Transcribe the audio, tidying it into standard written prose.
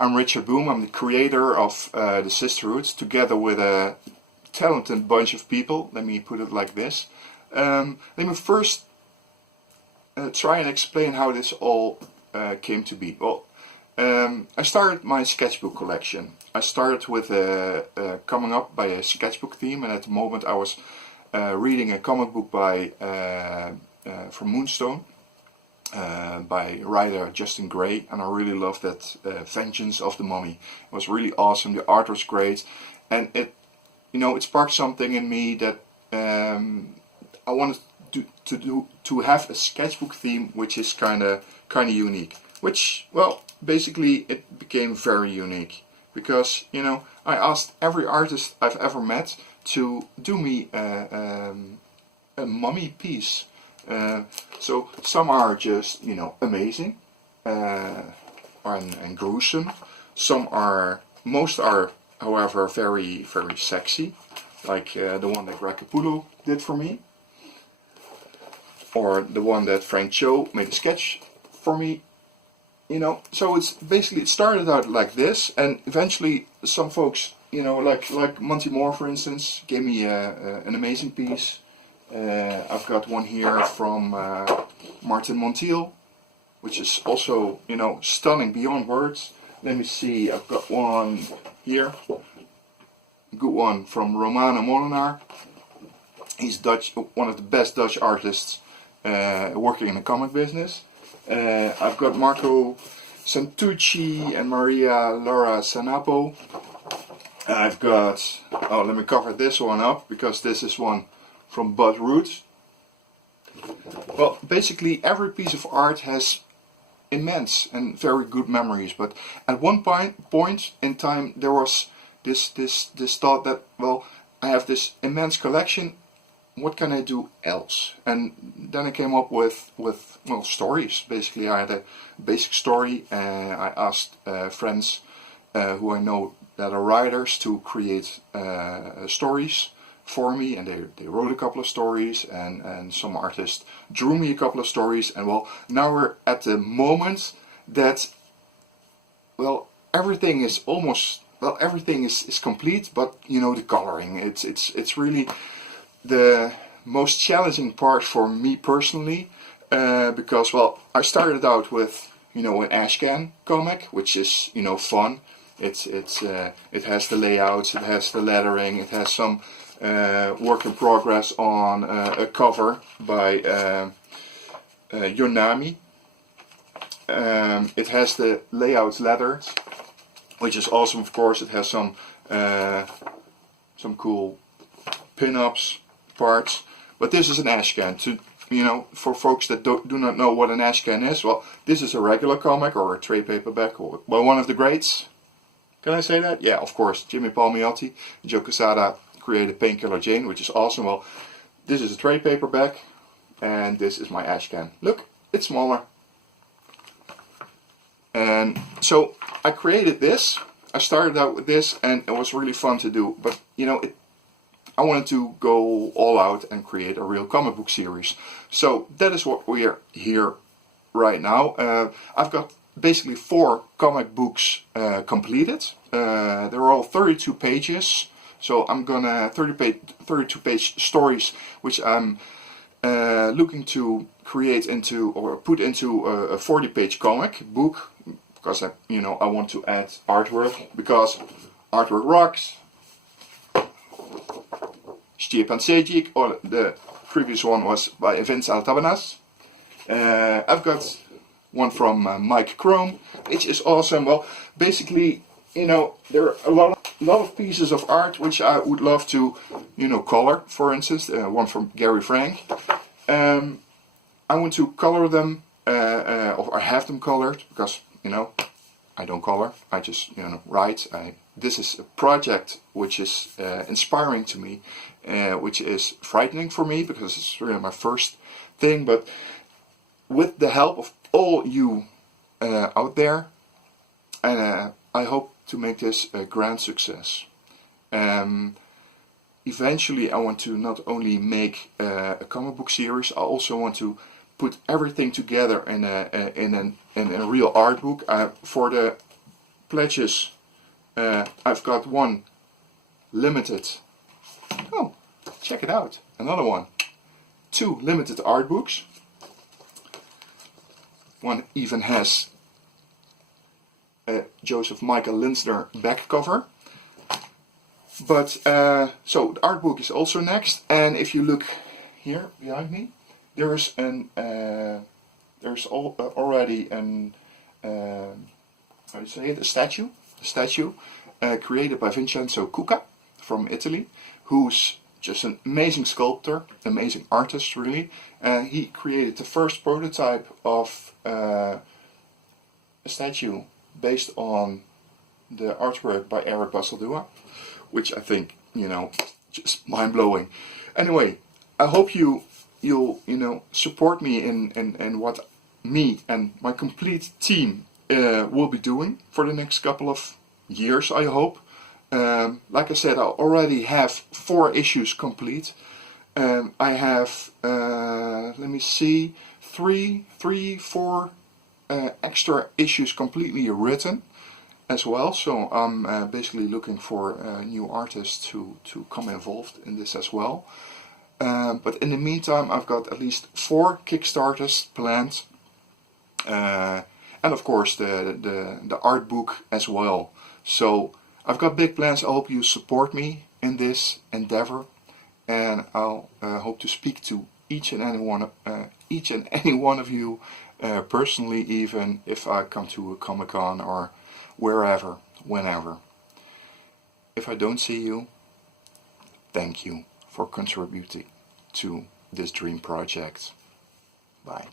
I'm Richard Boom. I'm the creator of the Sisterhood, together with a talented bunch of people. Let me put it like this. Let me first try and explain how this all came to be. Well, I started my sketchbook collection. I started with coming up by a sketchbook theme, and at the moment I was reading a comic book by from Moonstone. By writer Justin Gray, and I really loved that Vengeance of the Mummy. It was really awesome. The art was great, and it sparked something in me that I wanted to have a sketchbook theme which is kind of unique. Which, well, basically it became very unique because I asked every artist I've ever met to do me a mummy piece. So some are just amazing and gruesome. Most are, however, very sexy, like the one that Greg Capullo did for me, or the one that Frank Cho made a sketch for me. So it's basically, it started out like this, and eventually some folks, like Monty Moore, for instance, gave me an amazing piece. I've got one here from Martin Montiel, which is also, stunning beyond words. Let me see, I've got one here, a good one from Romano Molenaar. He's Dutch, one of the best Dutch artists working in the comic business. I've got Marco Santucci and Maria Laura Sanapo. I've got, let me cover this one up, because this is one from Bud Root. Well, basically every piece of art has immense and very good memories, but at one point in time there was this thought that, well, I have this immense collection, what can I do else? And then I came up with stories. Basically, I had a basic story, and I asked friends who I know that are writers to create stories for me, and they wrote a couple of stories, and some artists drew me a couple of stories, and well, now we're at the moment that, well, everything is almost, well, everything is complete, but the coloring, it's really the most challenging part for me personally, because, well, I started out with an Ashcan comic, which is fun. It has the layouts, it has the lettering, it has some work in progress on a cover by Yonami. It has the layouts letters, which is awesome. Of course, it has some cool pin-ups parts. But this is an Ashcan. For folks that do not know what an Ashcan is, well, this is a regular comic or a trade paperback, or well, one of the greats. Can I say that? Yeah, of course. Jimmy Palmiotti, Joe Quesada created Painkiller Jane, which is awesome. Well, this is a trade paperback, and this is my Ashcan. Look, it's smaller. And so I created this. I started out with this, and it was really fun to do. But I wanted to go all out and create a real comic book series. So that is what we are here right now. I've got basically 4 comic books completed. They're all 32 pages. So I'm gonna 32 page stories, which I'm looking to create into, or put into, a 40 page comic book, because I want to add artwork, because artwork rocks. Stepan Sejic, or the previous one was by Vince Altabanas. I've got one from Mike Chrome, which is awesome. Well, basically, there are a lot of pieces of art which I would love to, color. For instance, one from Gary Frank. I want to color them, or have them colored, because I don't color. I just write. This is a project which is inspiring to me, which is frightening for me, because it's really my first thing. But with the help of all you out there, and I hope to make this a grand success. Eventually I want to not only make a comic book series, I also want to put everything together in a real art book. For the pledges. I've got one limited. Oh, check it out! Another one. 2 limited art books. One even has a Joseph Michael Linsner back cover. But so the art book is also next, and if you look here behind me, there's already an how do you say it? A statue created by Vincenzo Cucca from Italy, who's just an amazing sculptor, amazing artist really. He created the first prototype of a statue based on the artwork by Eric Basaldua, which I think, you know, just mind-blowing. Anyway, I hope you'll support me in what me and my complete team will be doing for the next couple of years, I hope. Like I said, I already have 4 issues complete. I have, let me see, 4 extra issues completely written as well. So I'm basically looking for new artists to come involved in this as well. But in the meantime, I've got at least 4 Kickstarters planned. And of course the art book as well. So I've got big plans. I hope you support me in this endeavor, and I'll hope to speak to each and any one of you personally, even if I come to a Comic-Con or wherever, whenever. If I don't see you, thank you for contributing to this dream project. Bye.